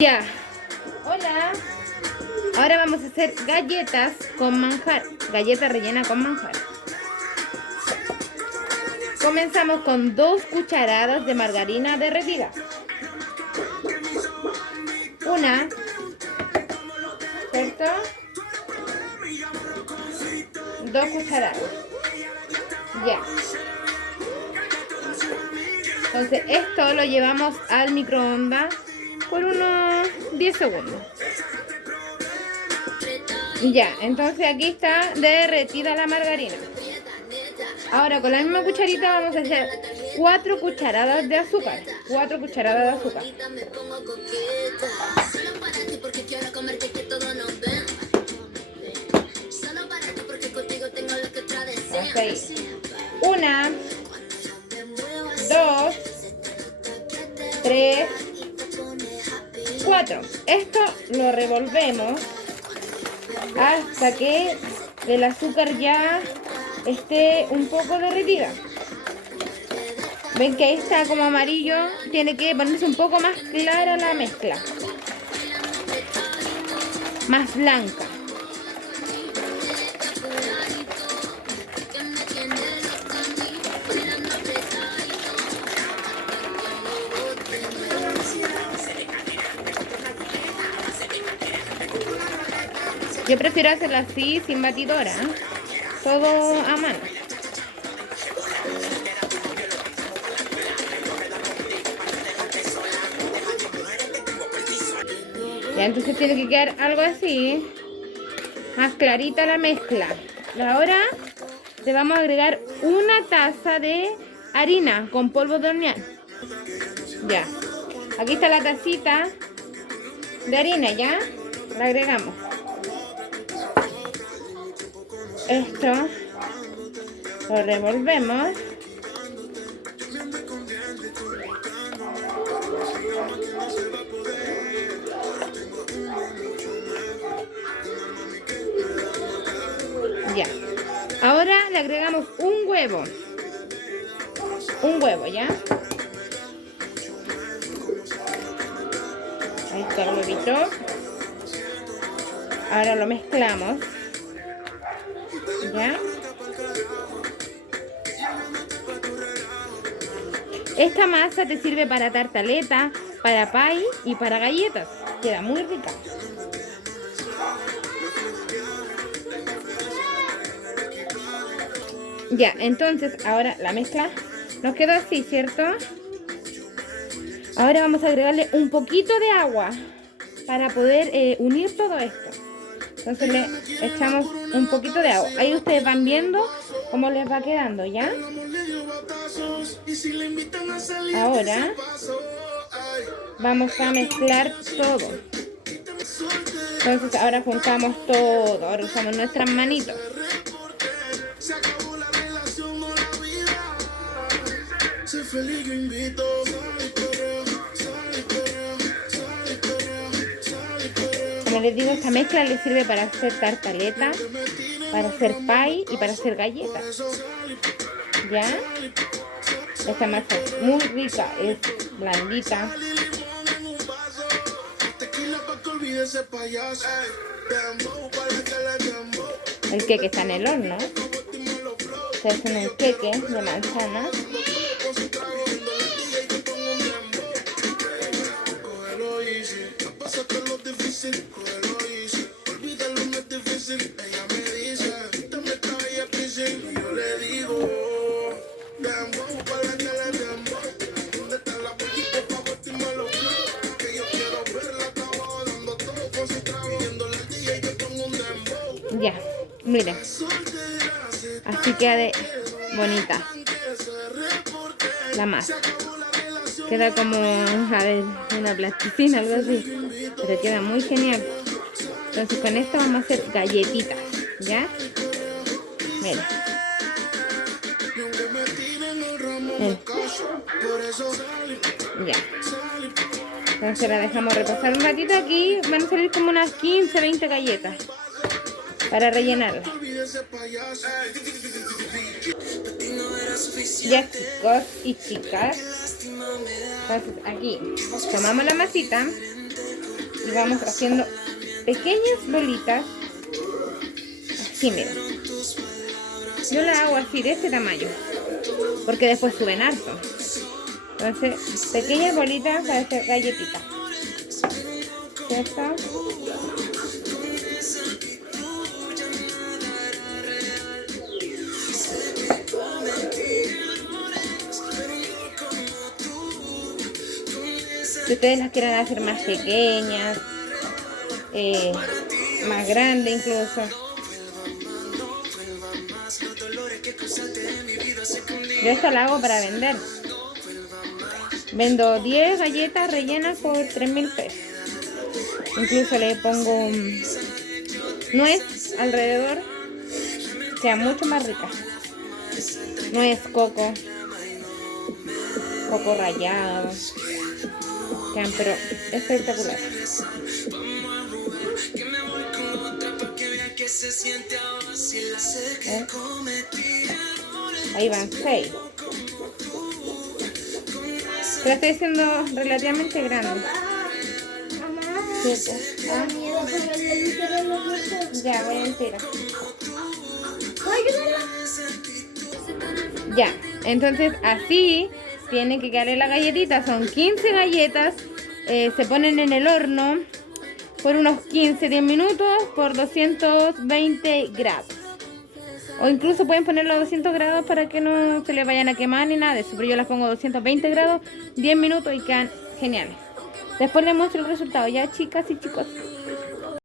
Ya, hola. Ahora vamos a hacer galletas con manjar. Galletas rellenas con manjar. Comenzamos con 2 cucharadas de margarina derretida. Una, ¿cierto? 2 cucharadas. Ya. Entonces esto lo llevamos al microondas por unos 10 segundos. Ya, entonces aquí está derretida la margarina. Ahora con la misma cucharita vamos a hacer 4 cucharadas de azúcar. 4 cucharadas de azúcar. Okay. 1, 2, 3, 4. Esto lo revolvemos hasta que el azúcar ya esté un poco derretida. Ven que ahí está como amarillo, tiene que ponerse un poco más clara la mezcla, más blanca. Yo prefiero hacerlo así, sin batidora, todo a mano. Ya, entonces tiene que quedar algo así, más clarita la mezcla. Ahora le vamos a agregar 1 taza de harina con polvo de hornear. Ya, aquí está la tacita de harina, ya, la agregamos. Esto lo revolvemos. Ya. Ahora le agregamos un huevo. Un huevo, ¿ya? Ahí está el huevito. Ahora lo mezclamos. ¿Ya? Esta masa te sirve para tartaleta, para pie y para galletas. Queda muy rica. Ya, entonces ahora la mezcla nos quedó así, ¿cierto? Ahora vamos a agregarle un poquito de agua para poder unir todo esto. Entonces le echamos un poquito de agua. Ahí ustedes van viendo cómo les va quedando, ¿ya? Ahora vamos a mezclar todo. Entonces ahora juntamos todo. Ahora usamos nuestras manitos. Como les digo, esta mezcla les sirve para hacer tartaleta, para hacer pie y para hacer galletas. ¿Ya? Esta masa es muy rica, es blandita. El queque está en el horno. Se hace un queque de manzana. Ya, miren, así queda de bonita la masa. Queda como, a ver, una plasticina, algo así, pero queda muy genial. Entonces con esto vamos a hacer galletitas, ¿ya? Miren. Ya. Entonces la dejamos reposar un ratito aquí. Van a salir como unas 15, 20 galletas para rellenarla. Ya, chicos y chicas. Entonces aquí tomamos la masita vamos haciendo pequeñas bolitas. Así, miren. Yo la hago así, de este tamaño, porque después suben harto. Entonces, pequeñas bolitas para hacer galletitas. Ya está. Si ustedes las quieren hacer más pequeñas, más grandes incluso. Yo esta la hago para vender. Vendo 10 galletas rellenas por 3.000 pesos. Incluso le pongo nuez alrededor, sea mucho más rica. Nuez, coco rallado. Quedan pero espectacular. Ahí van 6. Pero estoy haciendo relativamente grande. Ya, voy a entera. Ya, entonces así tienen que quedarle la galletita. Son 15 galletas. Se ponen en el horno por unos 15-10 minutos por 220 grados. O incluso pueden ponerlo a 200 grados para que no se le vayan a quemar ni nada de eso. Pero yo las pongo a 220 grados, 10 minutos y quedan geniales. Después les muestro el resultado. Ya, chicas y chicos.